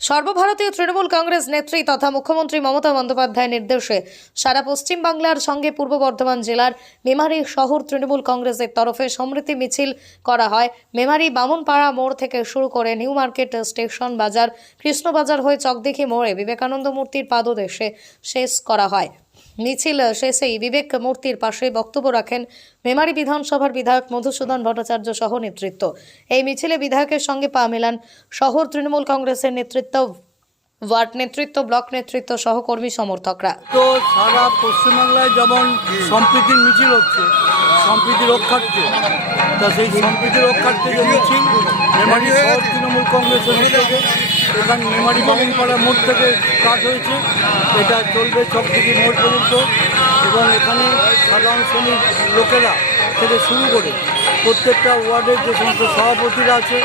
সর্বভারতীয় তৃণমূল কংগ্রেস নেত্রী তথা মুখ্যমন্ত্রী মমতা বন্দ্যোপাধ্যায়ের নির্দেশে সারা পশ্চিম বাংলার সঙ্গে পূর্ব বর্ধমান জেলার মেমারি শহর তৃণমূল কংগ্রেসের তরফে সমৃদ্ধি মিছিল করা হয়। মেমারি বামনপাড়া মোড় থেকে শুরু করে নিউ মার্কেট স্টেশন বাজার, কৃষ্ণবাজার হয়ে চকদিঘি মোড়ে বিবেকানন্দ মূর্তির পাদদেশে শেষ করা হয়। মিছিল শেষেই বিবেক মূর্তির পাশে বক্তব্য রাখেন মেমারি বিধানসভার বিধায়ক মধুসূদন ভট্টাচার্য সহ নেতৃত্ব। এই মিছিলে বিধায়কের সঙ্গে পা মেলান শহর তৃণমূল কংগ্রেসের নেতৃত্ব, ওয়ার্ড নেতৃত্ব, ব্লক নেতৃত্ব সহকর্মী সমর্থকরা। তো সারা পশ্চিমবাংলায় যেমন সম্প্রীতির মিছিল হচ্ছে, সম্প্রীতি রক্ষার্থে, তা সেই সম্প্রীতি রক্ষার্থে যে মিছিল, মেমারি শহর তৃণমূল কংগ্রেসের এখানে মেমারি বামনপাড়া মোড় থেকে স্টার্ট হয়েছে। এটা চলবে চকদিঘি মোড় পর্যন্ত এবং এখানে সাধারণ শ্রেণির লোকেরা থেকে শুরু করে প্রত্যেকটা ওয়ার্ডের যে সমস্ত সভাপতিরা আছে,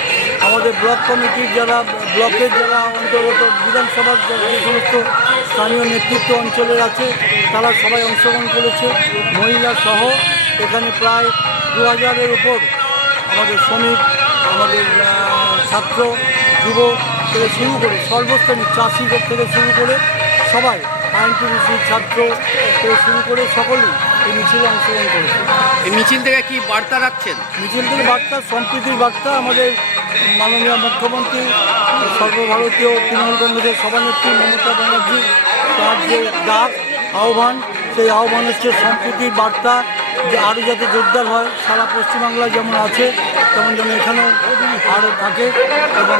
আমাদের ব্লক কমিটির যারা, ব্লকের যারা অন্তর্গত বিধানসভার যে সমস্ত স্থানীয় নেতৃত্ব অঞ্চলের আছে, তারা সবাই অংশগ্রহণ করেছে। মহিলা সহ এখানে প্রায় দু হাজারের উপর আমাদের শ্রমিক, আমাদের ছাত্র যুব থেকে শুরু করে সর্বশ্রেণীর চাষি থেকে শুরু করে সবাই আইনটিভিসি ছাত্র থেকে শুরু করে সকলেই এই মিছিলে অংশগ্রহণ করেছে। এই মিছিল থেকে কি বার্তা রাখছেন? মিছিল থেকে বার্তা সম্প্রীতির বার্তা আমাদের মাননীয় মুখ্যমন্ত্রী সর্বভারতীয় তৃণমূল কংগ্রেসের সভানেত্রী মমতা ব্যানার্জি তার যে ডাক আহ্বান সেই আহ্বান হচ্ছে সম্প্রীতির বার্তা যে আরও যাতে জোরদার হয় সারা পশ্চিমবাংলায় যেমন আছে তেমন যেন এখানেও আরও থাকে এবং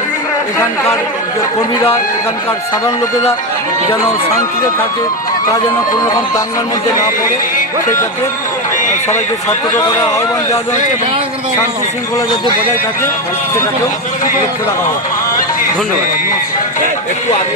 এখানকার যে কর্মীরা এখানকার সাধারণ লোকেরা যেন শান্তিতে থাকে তা যেন কোনো রকম দাঙ্গার মধ্যে না পড়ে সেটাকে সবাইকে সতর্ক করার আহ্বান জানানো হচ্ছে এবং শান্তি শৃঙ্খলা যাতে বজায় থাকে সেটাকেও লক্ষ্য রাখা হয় ধন্যবাদ। একটু আগে